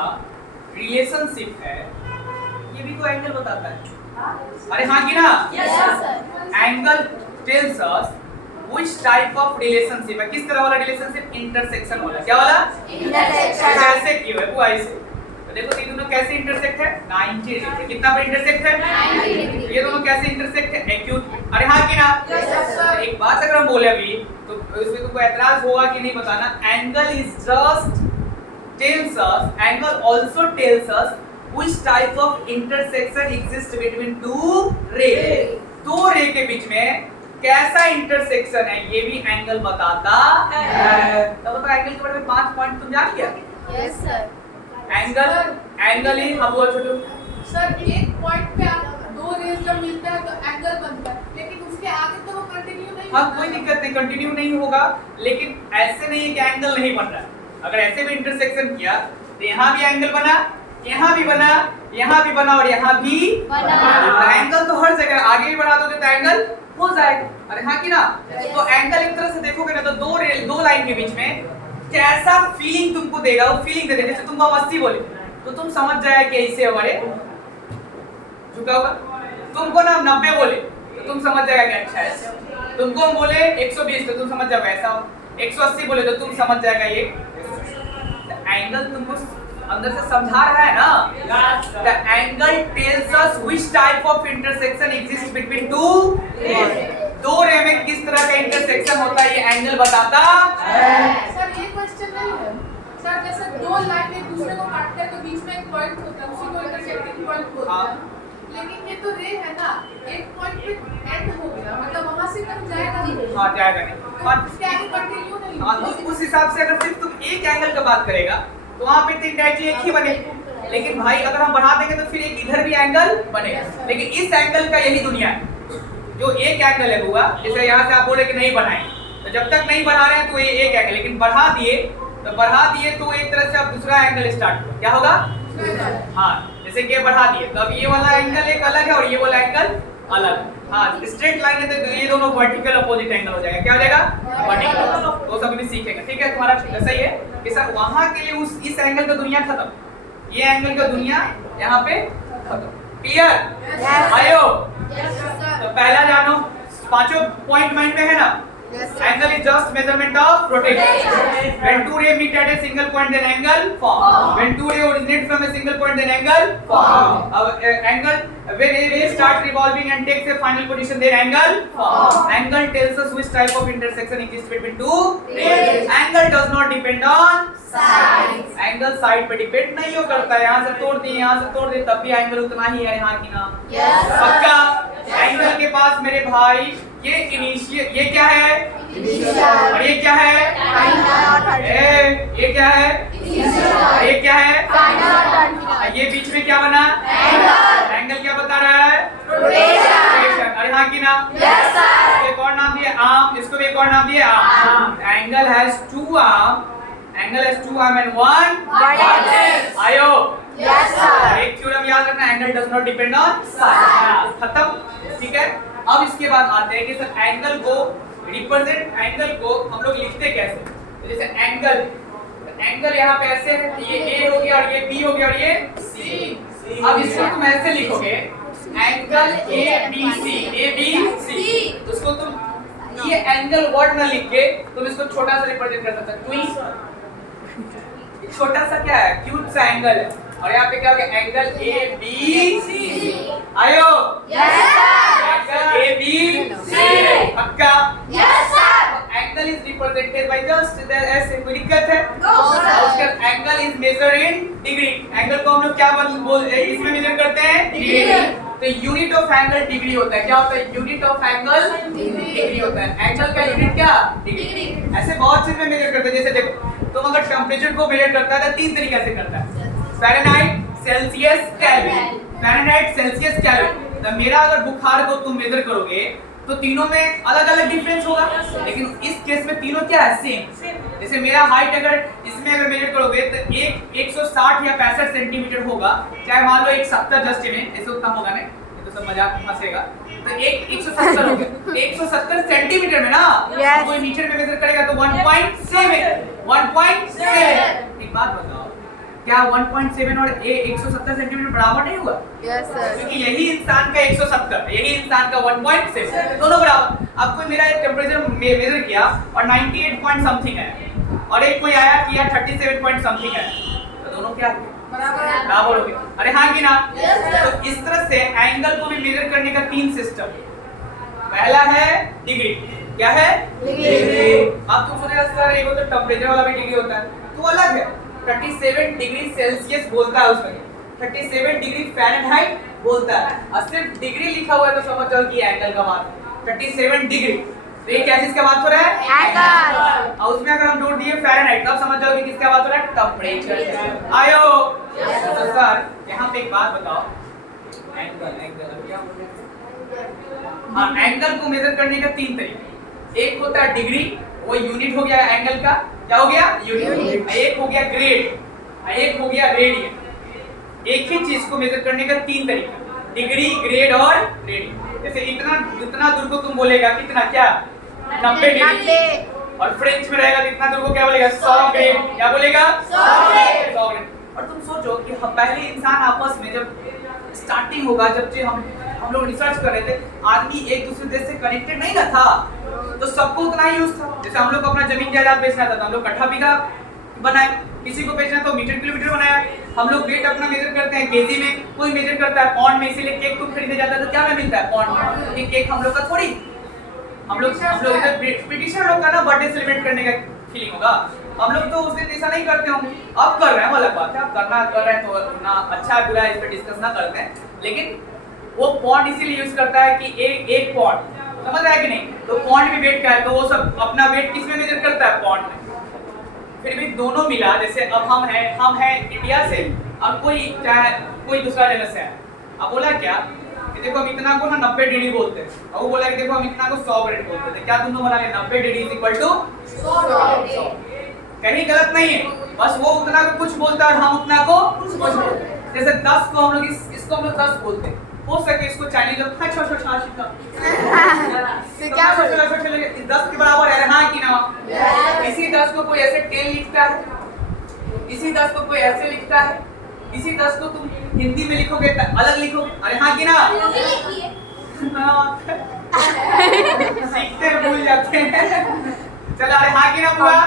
रिलेशनशिप है ये भी तो एंगल बताता है। अरे हाँ कि ना? Angle tells us which type of relationship है, किस तरह वाला रिलेशनशिप? इंटरसेक्शन वाला। क्या वाला? Intersection. ऐसे क्यों है बुआ ऐसे? तो देखो ये दोनों कैसे इंटरसेक्ट है? 90 डिग्री। कितना पर इंटरसेक्ट है? 90 डिग्री। ये दोनों कैसे इंटरसेक्ट है? एक्यूट। अरे हाँ कि ना? Yes, sir. एक बात अगर हम बोले अभी तो इसमें तुमको एतराज होगा कि नहीं बताना, angle is just tells us, angle also tells us which type of intersection exist between two रे। दो रे के बीच में कैसा इंटरसेक्शन है ये भी एंगल बताता है। तो बताओ एंगल के बारे में 5 पॉइंट तुम जान लिया? Yes sir. एंगल ही हम बोल छोटू सर एक पॉइंट पे दो रेस जब मिलता है तो एंगल बनता है, लेकिन उसके आगे तो वो कंटिन्यू नहीं हाँ होता कोई है। दिक्कत नहीं, कंटिन्यू नहीं होगा, लेकिन ऐसे नहीं है कि एंगल नहीं बन रहा है। अगर ऐसे भी इंटरसेक्शन किया तो यहाँ भी एंगल बना, यहाँ भी बना, यहाँ भी बना और यहाँ भी बना। एंगल तो हर जगह, आगे भी बढ़ा दोगे तो एंगल हो जाएगा। अरे हाँ कि ना? तो एंगल एक तरह से देखोगे ना तो दो लाइन के बीच में कैसा फीलिंग तुमको देगा, वो फीलिंग दे देगा। जैसे तुमको हम 80 बोले तो तुम समझ जाए कि ऐसे हमारे झुका होगा। तुमको ना 90 बोले तो तुम समझ जाएगा कि अच्छा है। तुमको हम बोले 120 तो तुम समझ जाओगे ऐसा हो। 180 बोले तो तुम समझ जाएगा ये। एंगल तुमको अंदर से समझा रहा है ना। The angle tells us which type of intersection exists between two rays। दो रे में किस तरह का इंटरसेक्शन होता है ये एंगल बताता है। सर ये क्वेश्चन नहीं है सर, जैसे दो लाइन एक दूसरे को काटते हैं तो बीच में एक पॉइंट होता है, उसी को इंटरसेक्टिंग पॉइंट बोलते हैं। लेकिन ये तो रे है ना, एक पॉइंट पे एंड हो गया, मतलब वहां से तक जाएगा नहीं। हाँ जाएगा नहीं। और उसके आगे कंटिन्यू नहीं हाँ तो उस हिसाब से अगर सिर्फ तुम एक एंगल का बात करेगा तो वहाँ पे तो डायरेक्टली एक ही बनेगा। लेकिन भाई अगर हम बढ़ा देंगे तो फिर एक इधर भी एंगल बनेगा। लेकिन इस एंगल का यही दुनिया है, जो एक एंगल है बुआ। जैसे यहाँ से आप बोले कि नहीं बढ़ाएं, तो जब तक नहीं बढ़ा रहे हैं तो ये एक एंगल, लेकिन बढ़ा दिए तो एक तरह से अब दूसरा एंगल स्टार्ट हुआ। क्या होगा? हाँ जैसे कि बढ़ा दिए तो अब ये वाला एंगल एक अलग है और ये वाला एंगल अलग। हाँ स्ट्रेट लाइन है तो ये दोनों वर्टिकल अपोजिट एंगल हो जाएगा। क्या हो जाएगा? वर्टिकल। वो सब भी सीखेंगे, ठीक है? तुम्हारा सही है कि सर वहां के लिए इस एंगल का दुनिया खत्म, ये एंगल का दुनिया यहाँ पे खत्म। क्लियर? आयो तो पहला जानो, पांचों पॉइंट माइंड में है ना। Angle is just measurement of rotation. When two rays meet at a single point, then angle form. When two rays originate from a single point, then angle form. Angle when a ray starts revolving and takes a final position, then angle form. Angle tells us which type of intersection exists between two rays. Angle does not depend on side. Angle side पे depend नहीं हो करता है। यहाँ से तोड़ दिए, यहाँ से तोड़ दिए, तब भी एंगल उतना ही है। यहाँ की ना पक्का। एंगल के पास मेरे भाई ये इनिशियल, ये क्या है? और ये क्या है? ये क्या है? और ये क्या है? ये बीच में क्या बना? एंगल क्या बता रहा है? रोटेशन। अरे हाँ की ना? एक और नाम दिया आर्म, इसको भी एक और नाम दिया arm. Angle has two arm, angle has two arm and one आयो। एक थ्योरम याद रखना, angle does not depend on side. खत्म, ठीक है? अब इसके बाद आते हैं कि सर एंगल को रिप्रेजेंट, एंगल को हम लोग लिखते कैसे? तो जैसे एंगल यहाँ पे ऐसे है, ये ए हो गया और ये बी हो गया और ये सी। अब इसको तुम ऐसे लिखोगे एंगल ए बी सी। तो उसको तुम ये एंगल वर्ड ना लिख के तुम इसको छोटा सा रिप्रेजेंट कर सकते हो। छोटा सा क्या है? क्यूट सा एंगल है। और यहाँ पे क्या हो गया? Angle A B C. आयो एंगल ए बी सी पक्का? Angle is represented by just ऐसे। कोई दिक्कत है? उसका angle is measured in degree. Angle को हम लोग क्या इसमें मेजर करते हैं? डिग्री। तो यूनिट ऑफ एंगल डिग्री होता है। क्या होता है? यूनिट ऑफ एंगल डिग्री होता है। एंगल का यूनिट क्या? डिग्री। ऐसे बहुत चीज में मेजर करते हैं। जैसे देखो तुम अगर टेम्परेचर को मेजर करता है तो 3 तरीके से करता है, Fahrenheit, Celsius, kelvin. Fahrenheit, Celsius, kelvin. तो मेरा अगर बुखार को तुम मेजर करोगे तो तीनों में अलग अलग डिफरेंस होगा, लेकिन इस केस में तीनों क्या है? सेम। जैसे मेरा हाइट अगर इसमें अगर मेजर करोगे तो 160 या 65 सेंटीमीटर होगा, चाहे मान लो 170 जस्ट में, ऐसे उतना होगा नहीं, ये तो सब मजाक फंसेगा। तो 170 हो गया, 170 सेंटीमीटर में ना, कोई मीटर में मेजर करेगा तो 1.7। एक बात बताओ, क्या 1.7 और 170 सेंटीमीटर बराबर नहीं हुआ? Yes sir. क्योंकि यही इंसान का 170, यही इंसान का 1.7, दोनों बराबर। अब कोई मेरा टेम्परेचर मेजर किया और 98 पॉइंट समथिंग है, और एक कोई आया किया 37 पॉइंट समथिंग है, तो दोनों क्या बराबर हो गए? अरे हाँ कि ना? तो इस तरह से एंगल को भी मेजर करने का 3 सिस्टम। पहला है डिग्री, क्या है डिग्री। अब तुम सोचेगा सर ये तो टेम्परेचर वाला भी डिग्री होता है, तो अलग है। 37 डिग्री सेल्सियस बोलता है उसमें, 37 डिग्री फ़ारेनहाइट बोलता है, और सिर्फ डिग्री लिखा हुआ है तो समझ जाओ कि एंगल का बात है। 37 डिग्री, तो ये क्या चीज का बात हो रहा है? एंगल। और उसमें अगर हम जोड़ दिए फ़ारेनहाइट, तब समझ जाओ कि किसका बात हो रहा है? टेम्परेचर। आयो तो सर यहाँ पे एक बात बताओ, एंगल क्या बोल रहे हैं? हाँ, एंगल को मेजर करने का 3 तरीके। एक होता है डिग्री, वो यूनिट हो गया एंगल का, क्या हो गया? यूनिट। एक हो गया ग्रेड, एक हो गया रेडियन। एक ही चीज को मेजर करने का 3 तरीका, डिग्री, ग्रेड और रेडियन। जैसे इतना दूर को तुम बोलेगा कितना, क्या 90 डिग्री, और फ्रेंच में रहेगा इतना दूर को क्या बोलेगा? 100 ग्रेड। क्या बोलेगा? 100 ग्रेड। और तुम सोचो कि पहले इंसान आपस में जब स्टार्टिंग होगा, जब हम लोग रिसर्च कर रहे थे, आदमी एक दूसरे देश से कनेक्टेड नहीं ना था, तो सबको उतना ही यूज था। जैसे हम लोग को अपना जमीन जायदाद बेचना था तो हम लोग कट्ठा बीघा बनाए, किसी को बेचना तो मीटर किलोमीटर बनाया। हम लोग वेट अपना मेजर करते हैं केजी में, कोई मेजर करता है पॉन्ड में, इसीलिए केक तुम खरीदने जाता है तो क्या में मिलता है? पॉन्ड में। ये केक हम लोग का थोड़ी, हम लोग इधर ब्रिटिशर लोग का ना बर्थडे सेलिब्रेट करने का फीलिंग होगा, हम लोग तो उस दिन ऐसा नहीं करते होंगे। अब कर रहे हैं, अलग बात है, अब कर रहे हैं तो ना अच्छा बुरा इस पे डिस्कस ना करते हैं, लेकिन वो पॉन्ड इसीलिए यूज करता है कि एक पॉन्ड, समझ रहा है कि नहीं? तो पॉन्ड भी वेट का है, तो वो सब अपना वेट किस में मेजर करता है? पॉन्ड में। फिर भी दोनों मिला, जैसे अब हम हैं इंडिया से, अब कोई दूसरा जगह से है, अब बोला क्या कि देखो हम इतना को ना 90 डिग्री बोलते हैं, और वो बोला कि देखो हम इतना को 100 ग्रेड बोलते हैं, क्या दोनों बना ले? 90 डिग्री इज इक्वल टू 100। कहीं गलत नहीं है, बस वो उतना को कुछ बोलता है और हम उतना को कुछ बोलते हैं। जैसे 10 को हम लोग इसको हम लोग 10 बोलते हैं, हो सके इसको चाइनीज लोग अच्छा शिखा तो क्या चलेगा 10 के बराबर है, हाँ कि ना? इसी 10 को कोई ऐसे 10 लिखता है, इसी 10 को कोई ऐसे लिखता है, इसी 10 को तुम हिंदी में लिखोगे तो अलग लिखोगे, अरे हाँ कि ना? सीखते भूल जाते हैं। चलो अरे हाँ कि ना पूरा?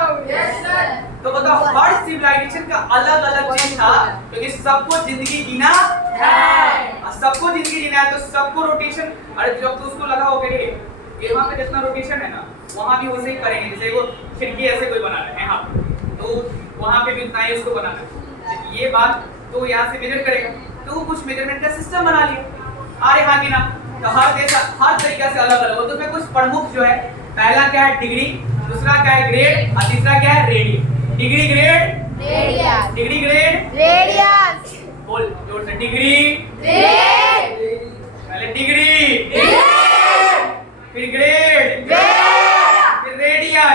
तो बताओ हर सिविलाइजेशन का अलग अलग चीज था, क्योंकि सबको जिंदगी जीना है, सबको जिंदगी जीना है, तो सबको रोटेशन, अरे जब तो उसको लगा होगा कि यहाँ पे जितना रोटेशन है ना, वहाँ भी वैसे ही करेंगे। जैसे वो खिड़की ऐसे कोई बनाना है यहाँ, तो वहाँ पे भी उतना ही उसको बनाना है, ये बात तो यहाँ से मेजर करेगा, तो वो कुछ मेजरमेंट का सिस्टम बना लिया। अरे हाँ कि ना? तो हर देश हर तरीका से अलग अलग हो, तो उसमें कुछ प्रमुख जो है, पहला क्या है? डिग्री, दूसरा क्या है? ग्रेड, और तीसरा क्या है? Radian. Degree, grade, radius. Degree, grade, radius. बोल जोर से, डिग्री, ग्रेड, पहले डिग्री, फिर ग्रेड, फिर रेडियन।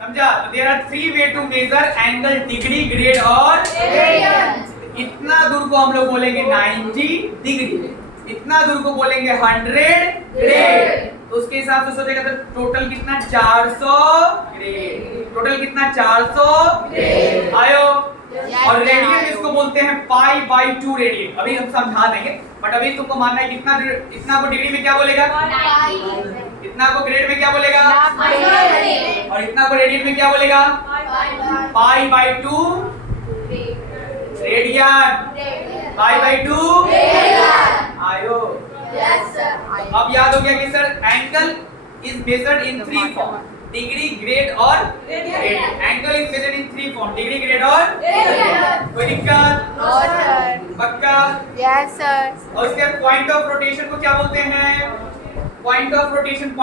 समझा? तो there are 3 way to measure angle, degree, grade और रेडियन। इतना दूर को हम लोग बोलेंगे 90 डिग्री, इतना दूर को बोलेंगे 100 ग्रेड। तो उसके हिसाब से सोचेगा तो टोटल कितना? 400 ग्रेड। टोटल कितना? 400 ग्रेड। आयो? और रेडियन इसको बोलते हैं पाई बाई 2 रेडियन। अभी हम समझा देंगे, बट अभी तुमको मानना है कितना इतना को डिग्री में क्या बोलेगा? इतना को ग्रेड में क्या बोलेगा? और इतना को रेडियन में क्या बोलेगा? Pi by 2 radian, pi by 2 आयो। अब याद हो गया कि sir angle is measured in 3 form, degree, grade और radian. Angle is measured in 3 form, degree, grade और रेडियन। कोई दिक्कत? पक्का? Yes sir. और उसके पॉइंट ऑफ रोटेशन को क्या बोलते हैं? पॉइंट ऑफ रोटेशन को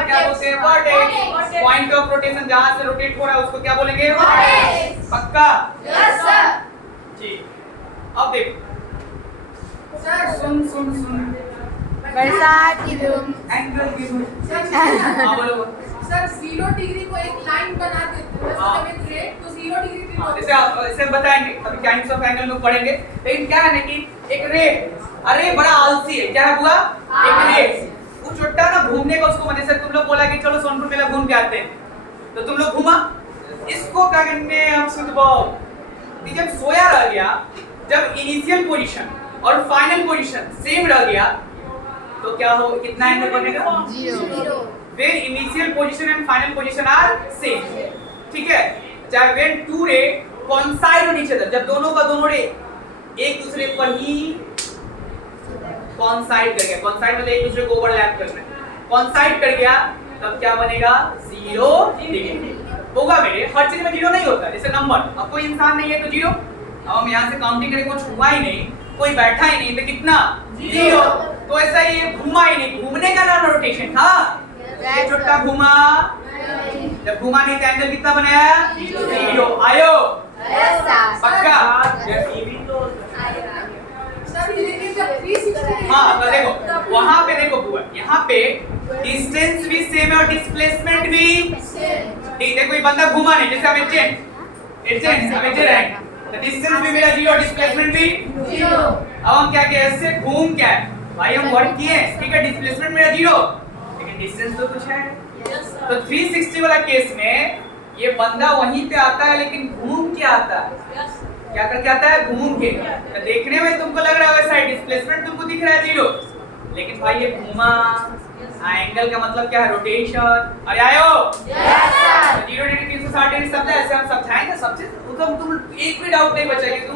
क्या बोलते हैं? वर्टेक्स। पॉइंट ऑफ रोटेशन जहां से रोटेट हो रहा है उसको क्या बोलेंगे? वर्टेक्स। पक्का? Yes sir. जी, अब देखो सर सुन बरसात की धूम। एंगल की सर हाँ बोलो। सर 0 डिग्री को एक लाइन बना देते हैं, हाँ। मतलब एक ग्रेड, तो 0 डिग्री पे होता है। जैसे आप इसे बताएंगे, अभी काइंड्स ऑफ एंगल में पढ़ेंगे, लेकिन क्या है ना कि एक रे, अरे बड़ा आलसी है, क्या हुआ? एक रे, वो छोटा ना घूमने का उसको, जैसे तुम लोग बोला कि चलो सोनपुर मेला घूम के आते हैं, तो तुम लोग घूमा, इसको क्या करने हम सुनवाओ कि जब सोया रह गया, जब इनिशियल पोजीशन और फाइनल पोजीशन सेम रह गया, तो क्या हो? कितना एंगल बनेगा? 0। When initial position and final position are same, ठीक है? चाहे when two ray coincide on each other, जब दोनों का दोनों रे एक दूसरे पर ही coincide कर गया, coincide मतलब एक दूसरे को ओवरलैप करना है, कॉन्साइड कर गया तब क्या बनेगा 0 डिग्री होगा मेरे। हर चीज में 0 नहीं होता, जैसे नंबर, अब कोई इंसान नहीं है तो 0, अब हम यहाँ से काउंटिंग करें कुछ हुआ ही नहीं, कोई बैठा ही नहीं तो कितना 0, तो ऐसा ही ये घूमा ही नहीं, घूमने का नाम रोटेशन था। ये छोटा घूमा, जब घूमा नहीं तो एंगल कितना बनाया 0 आयो पक्का। सर लेकिन जब 360 हाँ तो देखो वहां पे देखो बुआ, यहाँ पे डिस्टेंस भी सेम है और डिस्प्लेसमेंट भी ठीक है। कोई बंदा घूमा नहीं, जैसे अब एजेंट है तो डिस्टेंस भी मेरा 0 डिस्प्लेसमेंट भी 0। अब हम क्या किए, ऐसे घूम क्या है भाई हम वर्क किए, ठीक है, डिस्प्लेसमेंट मेरा 0 लेकिन डिस्टेंस तो कुछ है। तो 360 वाला केस में ये बंदा वहीं पे आता है लेकिन घूम के आता है, क्या करके आता है घूम के। तो देखने में तुमको लग रहा है वैसा डिस्प्लेसमेंट तुमको दिख रहा है 0, लेकिन भाई ये घूमा, एंगल का मतलब क्या है रोटेशन। अरे आयो 0 डिग्री 360 डिग्री सब ऐसे हम समझाएंगे सब चीज, तुम एक भी डाउट नहीं बचेगा, तू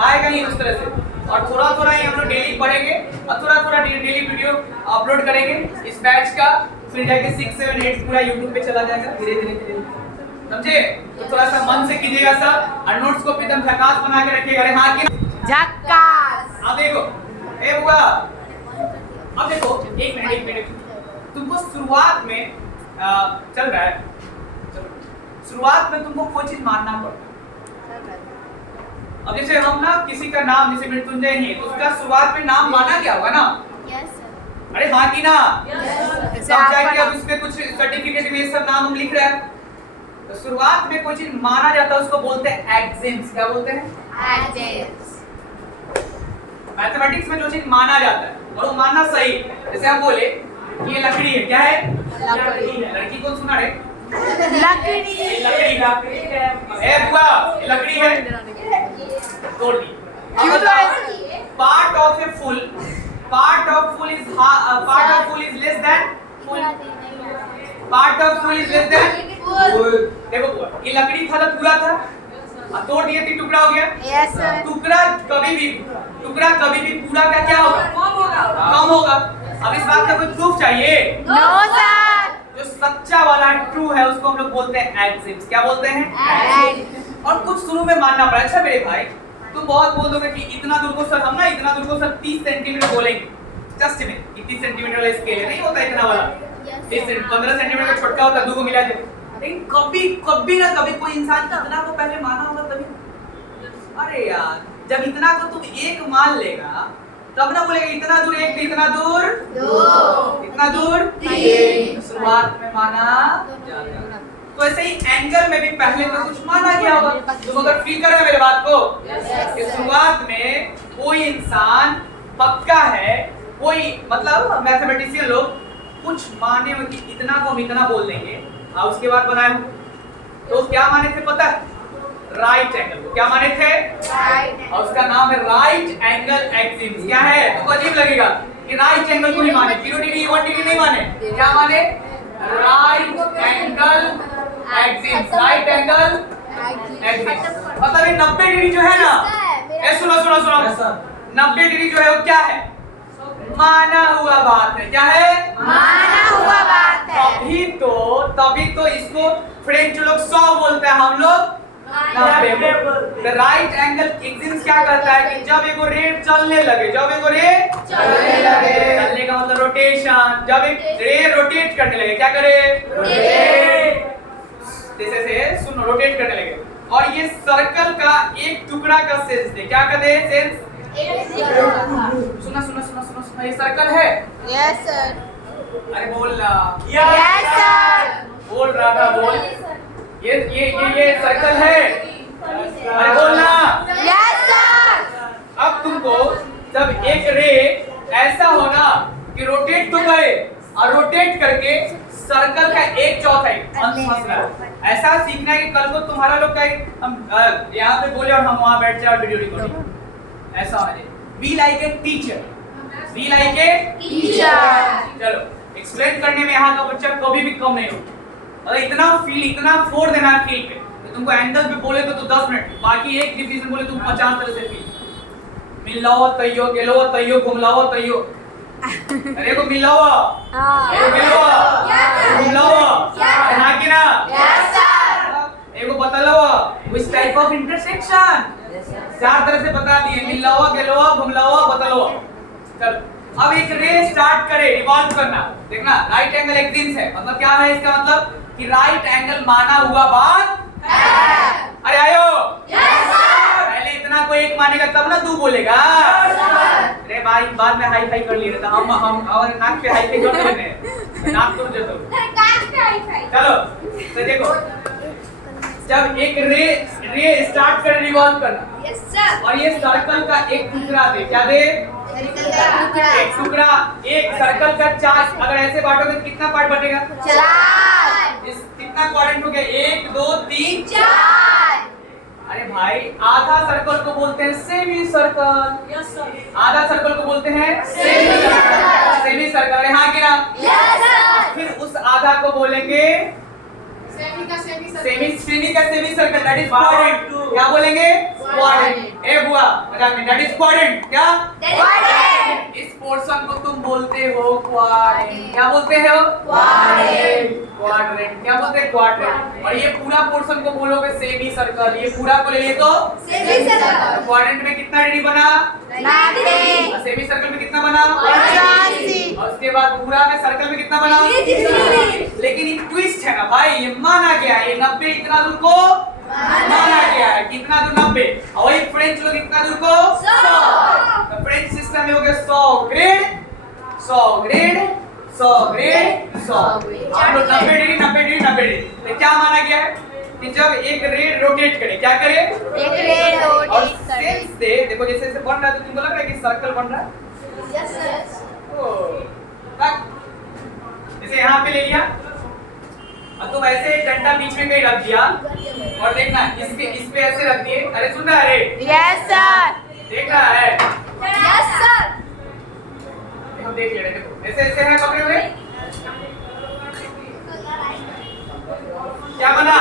आएगा नहीं उस तरह से। और थोड़ा थोड़ा ही हम लोग डेली पढ़ेंगे और थोड़ा थोड़ा डेली वीडियो अपलोड करेंगे इस बैच का, फिर जाके 6, 7, 8 पूरा YouTube पे चला जाएगा धीरे धीरे, समझे। तो थोड़ा सा मन से कीजिएगा सब, और नोट्स को एकदम झकास बना के रखिएगा। अरे हाँ कि झक्कास। अब देखो ए बुआ, अब देखो एक मिनट तुमको शुरुआत में चल रहा है, शुरुआत में तुमको कोई चीज मानना पड़ता है। अब जैसे हम ना किसी का नाम जैसे मृत्युंजय नहीं है तो उसका शुरुआत में नाम माना गया होगा ना, अरे हाँ कि ना, सब जाके अब उसपे कुछ सर्टिफिकेट में सब नाम हम लिख रहे हैं, तो शुरुआत में कोई चीज माना जाता है उसको बोलते हैं एक्सिम्स। क्या बोलते हैं? एक्सिम्स। मैथमेटिक्स में जो चीज माना जाता है और वो मानना सही, जैसे हम बोले कि ये लकड़ी है, क्या है? लकड़ी। लड़की कौन सुना रे? लकड़ी। लकड़ी है बुआ, ये लकड़ी है, तोड़ दी। क्यों तो ऐसे? Part of a full, part of full is less than full, part of full is less than full. देखो बुआ, ये लकड़ी था तो पूरा था, अब तोड़ दिए तो टुकड़ा हो गया। Yes sir. टुकड़ा कभी भी पूरा का क्या होगा? कम होगा। अब इस बात का कोई प्रूफ चाहिए? No sir. जो सच्चा वाला ट्रू है उसको हम लोग बोलते हैं एक्सिम्स। क्या बोलते हैं? एक्सिम्स। और कुछ शुरू में मानना पड़ा। अच्छा मेरे भाई तुम बहुत बोल दोगे कि इतना दूर को सर हम ना इतना दूर को सर 30 सेंटीमीटर बोलेंगे, जस्ट में 30 सेंटीमीटर वाला स्केल है, नहीं होता इतना वाला, 15 सेंटीमीटर का छोटा होता है, दो को मिला के। लेकिन कभी ना कभी कोई इंसान इतना को पहले माना होगा तभी। अरे यार जब इतना को तुम एक मान लेगा तब ना बोलेगा इतना दूर एक, इतना दूर दो, इतना दूर तीन, शुरुआत में माना जाता है। तो ऐसे ही एंगल में भी पहले तो कुछ माना गया होगा। तुम अगर फील कर रहे हो मेरे बात को कि शुरुआत में कोई इंसान पक्का है, कोई मतलब मैथमेटिशियन लोग कुछ माने हो कि इतना को हम इतना बोल देंगे और उसके बाद बनाए हो, तो क्या माने थे पता है? राइट एंगल को। क्या माने थे? राइट। और उसका नाम है राइट एंगल एक्सिम्स। क्या है? तुमको अजीब लगेगा कि राइट एंगल को ही माने, 0 डिग्री 1 डिग्री नहीं माने, क्या माने? Right angle axioms, right angle axioms. मतलब ये 90 डिग्री जो है ना, ए सुनो 90 डिग्री जो है वो क्या है? माना हुआ बात है। क्या है? माना हुआ बात है। तभी तो इसको फ्रेंच लोग 100 बोलते हैं, हम लोग 90। राइट एंगल एक्सिम्स क्या करता है कि जब एक रे चलने लगे, चलने का मतलब रोटेशन, जब एक रे रोटेट करने लगे, क्या करे? रोटेट। जैसे से सुनो, रोटेट करने लगे और ये सर्कल का एक टुकड़ा का सेंस दे। क्या कहते हैं? सेंस। सुना ये सर्कल है। Yes sir. अरे बोल रहा। Yes sir. बोल रहा था, बोल। ये सर्कल है। अरे बोलना। Yes sir. अब तुमको जब एक रे ऐसा होना कि रोटेट तो करे और रोटेट करके सर्कल का 1/4 अंश फंस रहा है, ऐसा सीखना है कि कल को तुम्हारा लोग का हम यहाँ पे बोले और हम वहाँ बैठ जाए और वीडियो रिकॉर्डिंग ऐसा हो जाए। Be like a teacher, be like a teacher. चलो एक्सप्लेन करने में यहाँ का बच्चा कभी भी कम नहीं होगा, मतलब इतना फोड़ देना है फील पे। तो तुमको एंगल पे बोले तो 10 मिनट, बाकी एक डिफिनेशन बोले तुम 50 तरह से फील मिलाओ तैयो, गेलो तैयो, घुमलाओ तैयो, अरे को मिला हुआ मिला हुआ मिला हुआ हाँ कि ना Yes, sir. एगो बता लो which type of intersection चार तरह से बता दिए मिला हुआ गेला हुआ घुमला हुआ बता लो चल अब एक रे स्टार्ट करे रिवॉल्व करना देखना राइट एंगल एक्सिस है मतलब क्या है इसका मतलब कि राइट एंगल माना हुआ बात है अरे आयो Yes, sir. पहले इतना कोई एक मानेगा तब ना तू बोलेगा अरे भाई बाद में हाई फाई कर लिए तो हम और नाक पे हाई फाई कर लेने नाक तो जो चलो तो देखो जब एक रे स्टार्ट कर रिवॉल्व करना और ये सर्कल का एक टुकड़ा दे क्या दे एक टुकड़ा एक सर्कल का चार अगर ऐसे बांटोगे तो कितना पार्ट बनेगा चार इस कितना क्वाड्रेंट हो गया 1 2 3 चार अरे भाई आधा सर्कल को बोलते हैं सेमी सर्कल आधा सर्कल को बोलते हैं सेमी सर्कल अरे हाँ कि ना Yes, sir. फिर उस आधा को बोलेंगे सेमी का semi semi circle that is quadrant क्या बोलेंगे क्वाड्रेंट ए बुआ मजाक नहीं दैट इज क्वाड्रेंट क्या Quadrant. इस पोर्शन को तुम बोलते हो क्वाड्रेंट क्या बोलते हो Quadrant. क्वाड्रेंट क्या बोलते हैं क्वाड्रेंट और ये पूरा पोर्शन को बोलोगे सेमी सर्कल ये पूरा को ले तो Semi circle. क्वाड्रेंट में कितना डिग्री बना 90. और सेमी सर्कल में कितना बना 85. और उसके बाद पूरा में सर्कल में कितना बना 83. लेकिन ये ट्विस्ट है ना भाई ये माना गया है ये 90 इतना दूर को माना गया है कितना दूर 90 और वही फ्रेंच लोग इतना दूर को 100. तो फ्रेंच सिस्टम में हो गया 100 ग्रेड 100 ग्रेड 100 ग्रेड 100 आप लोग 90 डिग्री 90 डिग्री 90 डिग्री तो क्या माना गया है कि जब एक रे रोटेट करे क्या करे एक रे और रोटेट करे सेंस से देखो जैसे जैसे बन रहा है तो तुमको लग रहा है कि सर्कल बन रहा है Yes, sir. ओ तक जैसे यहाँ पे ले लिया और तुम ऐसे एक डंडा बीच में कहीं रख दिया और देखना इस पे ऐसे रख दिए अरे सुन रहा है Yes, sir. देख रहा है Yes, sir. हम देख ले रहे देखो ऐसे ऐसे है पकड़े हुए क्या बना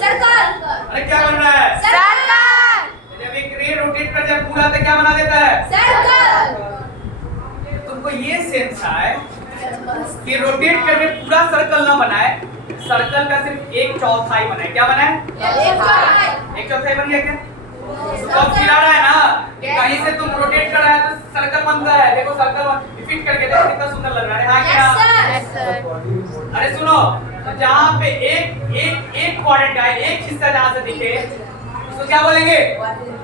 Circle. अरे क्या बन रहा है Circle. जब एक रे रोटेट कर जब पूरा तो क्या बना देता है Circle. तुमको ये सेंस है कि रोटेट करके पूरा सर्कल ना बनाए सर्कल का सिर्फ एक चौथाई बनाए क्या बनाए एक चौथाई बन गया क्या तो अब खिला रहा है ना कि कहीं से तुम रोटेट कर रहा है तो सर्कल बनता है देखो सर्कल फिट करके देखो कितना सुंदर लग रहा है हाँ क्या Yes, sir. अरे सुनो तो जहाँ पे एक क्वाड्रेंट है एक हिस्सा जहाँ से दिखे उसको क्या बोलेंगे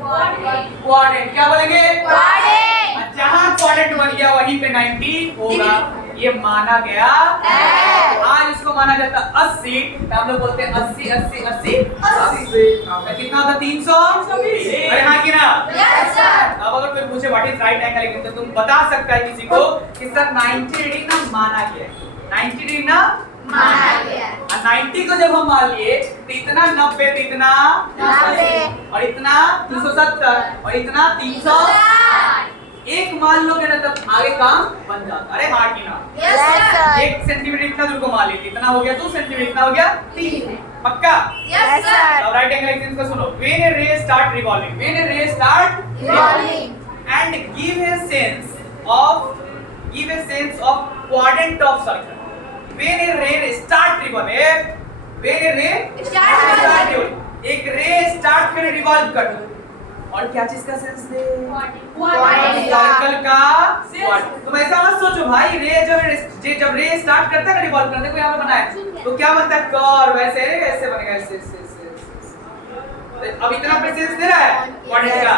क्वाड्रेंट क्या बोलेंगे Quadrant. और जहाँ क्वाड्रेंट बन गया वहीं पे 90 होगा ये माना गया है। आज इसको माना जाता 80 तो हम लोग बोलते हैं 80 80 80 तो कितना होता 300 अरे हाँ कि ना Yes, sir. अब अगर कोई पूछे व्हाट इज राइट एंगल तो तुम बता सकता है किसी को कि सर 90 डिग्री ना माना गया है 90 डिग्री ना माना गया है। और 90 को जब हम मान लिए तो इतना 90 तो इतना 90 और इतना 370 और इतना 300 एक मान लोगे ना तब आगे काम बन जाता अरे हाँ कि ना Yes, sir. 1 सेंटीमीटर इतना दूर को मान लीजिए इतना हो गया 2 सेंटीमीटर इतना हो गया 3 पक्का Yes, sir. अब राइट एंगल एक्सिस को सुनो व्हेन ए रे स्टार्ट रिवॉल्विंग व्हेन ए रे start Revolving. and give a sense of quadrant of circle when a ray start revolve when a ray Start revolve एक रे स्टार्ट करे रिवॉल्व कर और क्या चीज का सेंस दे Quadrant. सर्कल का quadrant। तुम ऐसा मत सोचो भाई रे जब रे स्टार्ट करता है ना रिवॉल्व करने को यहाँ पे बनाया तो क्या बनता है कर्व ऐसे ऐसे बनेगा ऐसे ऐसे ऐसे अब इतना प्रेसेंस दे रहा है quadrant का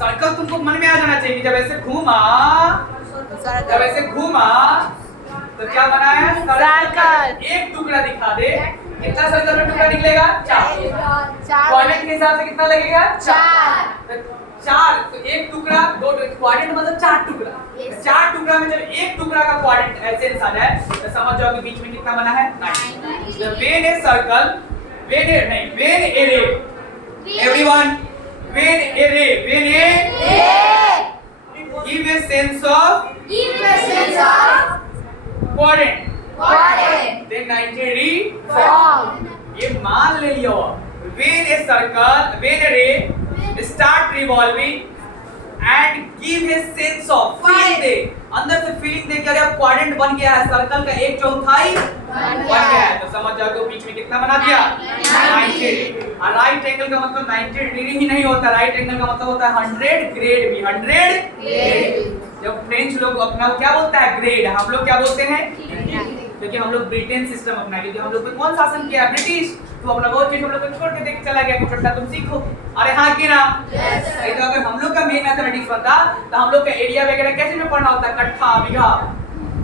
सर्कल तुमको मन में आ जाना चाहिए जब ऐसे घूमा जब ऐसे घूमा तो क्या बना है सर्कल। एक टुकड़ा दिखा दे कितना सर्कल में टुकड़ा निकलेगा 4 क्वाड्रेंट के हिसाब से कितना लगेगा 4 4 तो एक टुकड़ा दो क्वाड्रेंट मतलब 4 टुकड़ा 4 टुकड़ा में जब एक टुकड़ा का क्वाड्रेंट ऐसे आ जाए तो समझ जाओ कि बीच में कितना बना है 9 the when a circle when a नहीं when a ray everyone when a give a sense of quadrant then 90 degree ये मान ले लियो when a circle when a ray start revolving and give his sense of feeling दे, अंदर से फीलिंग दे कि अरे अब क्वाड्रेंट बन गया है, सर्कल का एक चौथाई बन गया है। तो समझ जाओ बीच में कितना बना दिया 90 डिग्री। और राइट एंगल का मतलब 90 डिग्री ही नहीं होता, राइट एंगल का मतलब होता है 100 ग्रेड भी, 100 ग्रेड। जब फ्रेंच लोग अपना क्या बोलता है ग्रेड, हम लोग क्या बोलते हैं, क्योंकि हम लोग ब्रिटेन सिस्टम अपना, क्योंकि हम लोग को कौन शासन किया है, ब्रिटिश। तो अपना बहुत चीज हम लोग को छोड़ के देख चला गया कि बेटा तुम सीखो। अरे हाँ कि ना, तो अगर हम लोग का मेन मैथमेटिक्स बनता तो हम लोग का एरिया वगैरह कैसे में पढ़ना होता है, कट्ठा बीघा,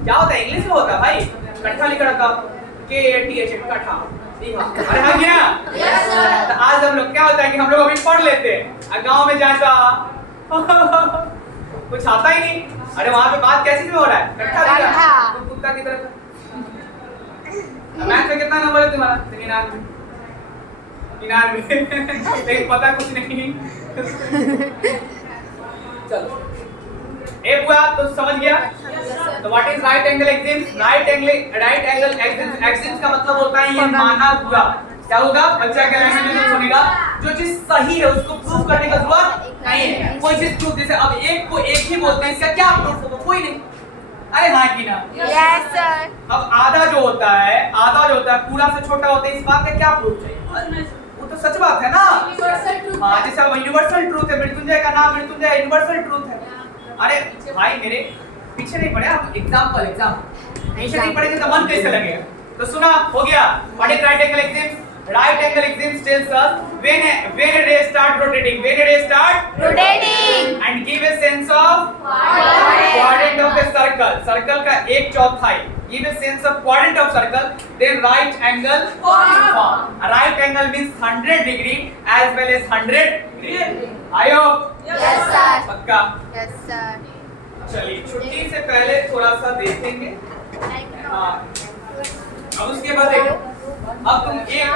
क्या होता है इंग्लिश में होता है भाई, कट्ठा लिखा रहता KATH कट्ठा। अरे हाँ कि ना, तो आज हम लोग क्या होता है कि हम लोग अभी पढ़ लेते हैं, गाँव में जाए तो कुछ आता ही नहीं। अरे वहाँ पे बात कैसे में हो रहा है, कट्ठा बीघा, तुम कुत्ता की तरह। मैथ में कितना नंबर है तुम्हारा, 99, लेकिन पता कुछ नहीं। चलो ए बुआ तो समझ गया। तो what is right angle axis, right angle axis का मतलब होता है ये माना हुआ, क्या होगा बच्चा क्या सुनेगा, जो चीज सही है उसको प्रूव करने का जरूरत नहीं है। कोई चीज प्रूफ, जैसे अब एक को एक ही बोलते हैं, इसका क्या प्रूफ होगा, कोई नहीं। अरे हाँ कि ना, यस सर। अब आधा जो होता है पूरा से छोटा होता है, इस बात का क्या प्रूफ चाहिए, वो तो सच बात है ना। Universal truth. हाँ जैसे अब यूनिवर्सल ट्रूथ है, मृत्युंजय का नाम मृत्युंजय यूनिवर्सल ट्रूथ है। अरे भाई मेरे पीछे नहीं पड़े आप, एग्जाम्पल पीछे नहीं पड़ेंगे तो मन कैसे लगेगा। तो सुना हो गया, what is right angle axis, right angle axis tells us when a ray start rotating and give a sense of quadrant of a circle का एक चौथाई, give a sense of quadrant of circle, then right angle form. Right angle means 100 degree as well as 100 degree. आयो यस सर। पक्का। Yes sir. चलिए छुट्टी से पहले थोड़ा सा देखेंगे। हाँ अब उसके बाद देखो, अब तुम एक